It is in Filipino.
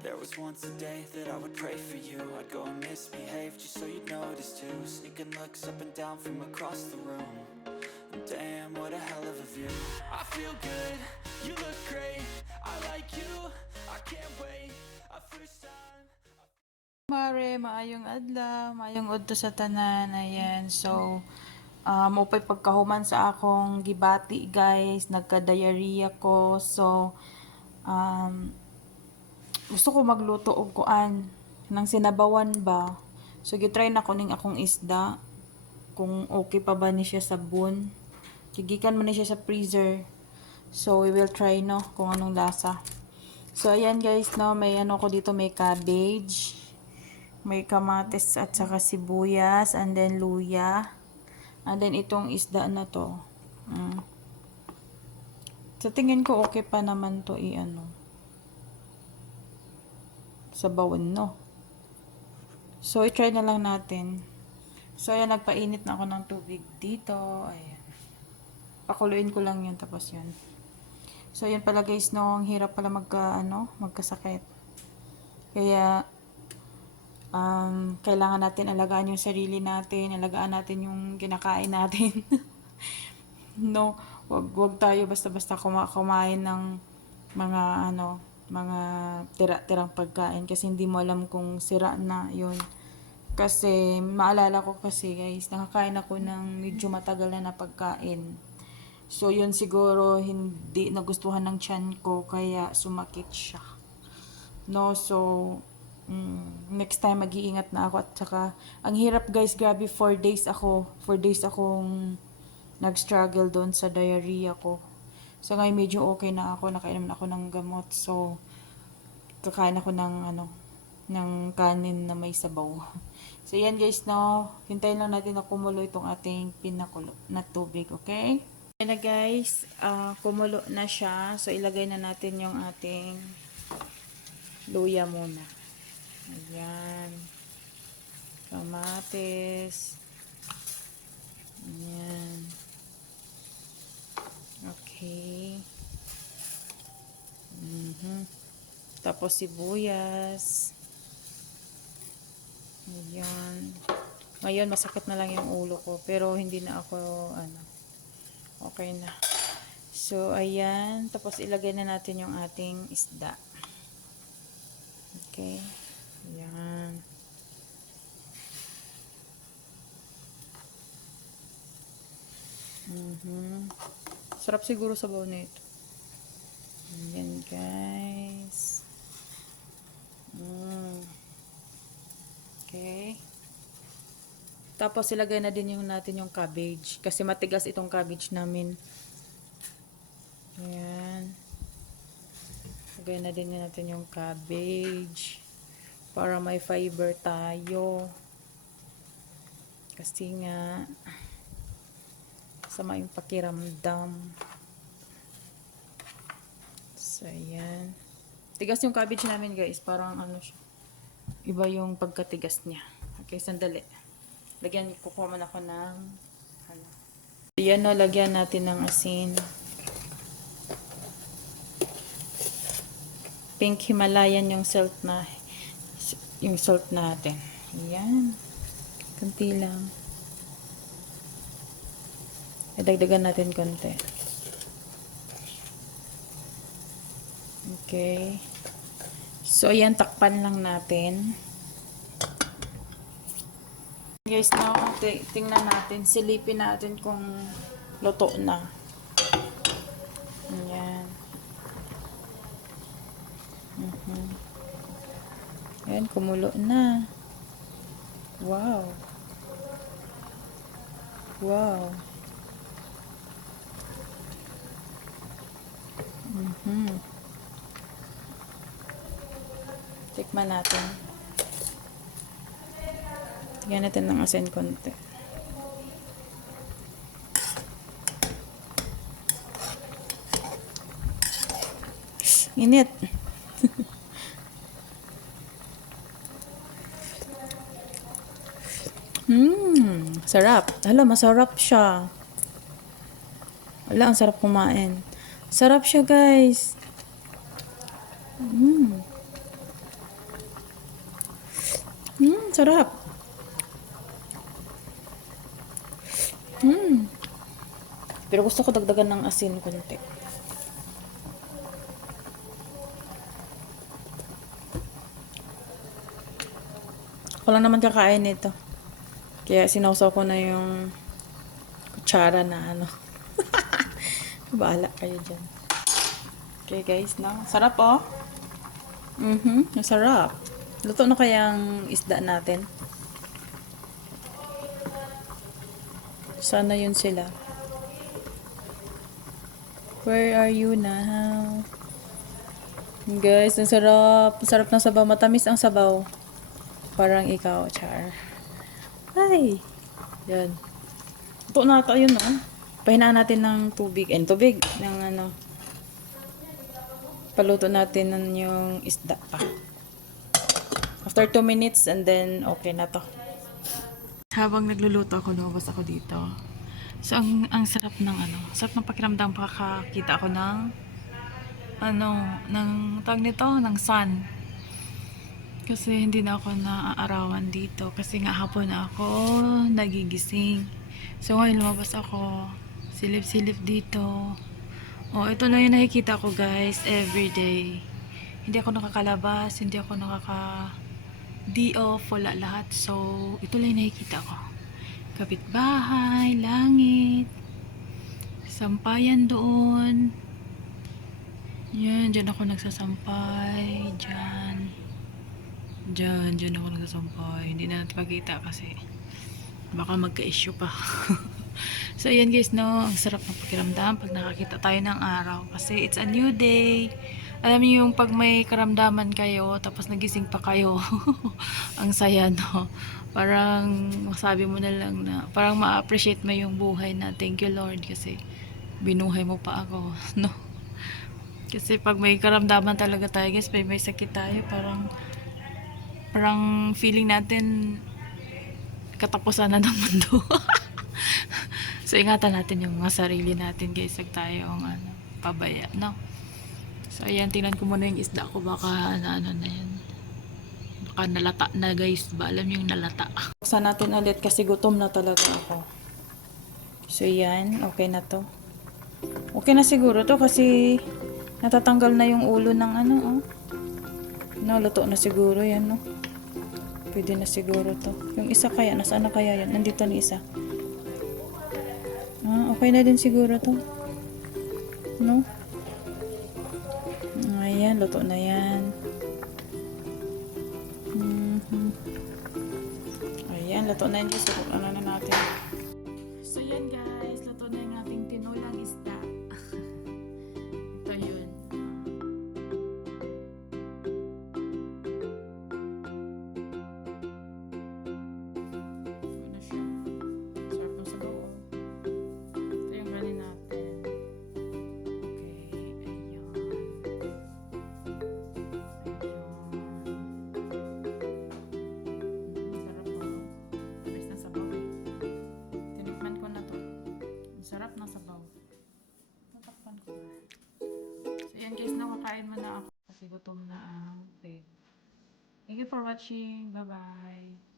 There was once a day that I would pray for you. I'd go and misbehave just so you'd notice too. Sneaking looks up and down from across the room. And damn, what a hell of a view. I feel good, you look great. I like you, I can't wait. A first time. Mare, maayong adlaw, maayong udto sa tanan. Ayan, so, upay pagkahuman sa akong gibati, guys. Nagka-diarrhea ko. So, gusto ko magluto og kuan ng sinabawan ba. So, gitry na ko ning akong isda. Kung okay pa ba ni siya sa bun. Kigikan mo ni siya sa freezer. So, we will try, no, kung anong lasa. So, ayan guys, no, may ano ko dito, may cabbage. May kamatis at saka sibuyas, and then luya. And then itong isda na to. Sa tingin ko okay pa naman to i-ano. Sa bawon, no? So, i-try na lang natin. So, ayan, nagpainit na ako ng tubig dito. Ayan. Pakuluin ko lang yun, tapos yun. So, yun pala guys, no, ang hirap pala magkasakit. Kaya, kailangan natin alagaan yung sarili natin, alagaan natin yung kinakain natin. No, wag tayo basta-basta kumain ng mga tira-tirang pagkain kasi hindi mo alam kung sira na yun. Kasi maalala ko kasi guys, nakakain ako ng medyo matagal na pagkain. So yun siguro hindi nagustuhan ng tiyan ko kaya sumakit siya. No, so next time mag-iingat na ako at saka ang hirap guys, grabe 4 days akong nag-struggle doon sa diarrhea ko. So ngayon medyo okay na ako, nakainom na ako ng gamot. So kakain ako ng kanin na may sabaw. So yan guys, no, hintayin lang natin na kumulo itong ating pinakulo na tubig, okay? Yan na guys, kumulo na siya. So ilagay na natin yung ating luya muna. Ayan. Kamatis. Ayan. Okay. Tapos sibuyas. Ayan. Ngayon, masakit na lang yung ulo ko. Pero hindi na ako, okay na. So, ayan. Tapos ilagay na natin yung ating isda. Okay. Ayan. Sarap siguro sa baw na ito. Ayan guys. Okay. Tapos ilagay na din natin yung cabbage. Kasi matigas itong cabbage namin. Ayan. Ilagay na din natin yung cabbage. Para may fiber tayo. Kasi nga sama yung pakiramdam. So, ayan. Tigas yung cabbage namin, guys. Parang siya. Iba yung pagkatigas niya. Okay, sandali. Kukuha man ako ng Ayan, no, lagyan natin ng asin. Pink Himalayan yung salt natin. Ayan. Kunti lang. Dagdagan natin konti. Okay. So, ayan, takpan lang natin. Guys, now, tingnan natin. Silipin natin kung luto na. Ayan. Ayan, kumulo na. Wow. Wow. Tikman natin. Lagyan natin ng asin konti. Init. Sarap. Hala, masarap siya. Wala, ang sarap kumain. Sarap siya, guys. Sarap. Pero gusto ko dagdagan ng asin konti. Ako lang naman kakain nito. Kaya sinawsaw ko na yung kutsara na ano. Bahala kayo dyan. Okay guys, no? Sarap oh. Masarap. Luto na kayang isda natin. Sana yun sila. Where are you now? Guys, ang sarap. Ang sarap ng sabaw. Matamis ang sabaw. Parang ikaw, Char. Ay! Yan. Luto na ito yun, no? Pahinaan natin ng tubig. Tubig. Ng ano. Paluto natin ng yung isda pa. After 2 minutes and then okay na to. Habang nagluluto ako, lumabas ako dito. So, ang sarap ng ano, sarap ng pakiramdam pakakita ako ng tawag nito, ng sun. Kasi hindi na ako naaarawan dito. Kasi nga hapon na ako nagigising. So, ngayon lumabas ako. Silip-silip dito. Oh, ito na yung nakikita ko guys, everyday. Hindi ako nakakalabas, hindi ako day off, wala lahat. So, ito lang yung nakikita ko. Kapitbahay, langit, sampayan doon. Yan, dyan ako nagsasampay. Dyan ako nagsasampay. Hindi na natin pakita kasi baka magka-issue pa. So, ayan guys, no, ang sarap ng pakiramdam pag nakakita tayo ng araw. Kasi it's a new day. Alam niyo yung pag may karamdaman kayo, tapos nagising pa kayo. Ang saya, no? Parang masabi mo na lang na, parang ma-appreciate mo yung buhay na thank you Lord kasi binuhay mo pa ako, no? Kasi pag may karamdaman talaga tayo guys, may sakit tayo, parang feeling natin katapusan na ng mundo. So, ingatan natin yung mga sarili natin guys, huwag tayong pabaya, no? So, ayan, tingnan ko muna yung isda ko, baka na yan. Baka nalata na guys, ba alam yung nalata. Buksan natin ulit kasi gutom na talaga ako. So, yan, okay na to. Okay na siguro to kasi natatanggal na yung ulo ng oh. Naluto na siguro yan, no? Pwede na siguro to. Yung isa kaya, nasaan na kaya yan? Nandito ni isa. Okay na din siguro to. No? Ayan, luto na yan. Ayan, luto na yan. So, ano na natin. So, yan guys. Luto na yung ating tinulang isda. Ito yun. Ito na siya. Sarap ng sabaw. Ito yung ganin natin. Okay, ayan. Sarap po. Tamis na sabaw eh. Tinikman ko na to. Ang sarap ng sabaw. Natakpan ko na. So, yan guys, nakakain mo na ako. Kasi gutom na ang pig. Thank you for watching. Bye-bye.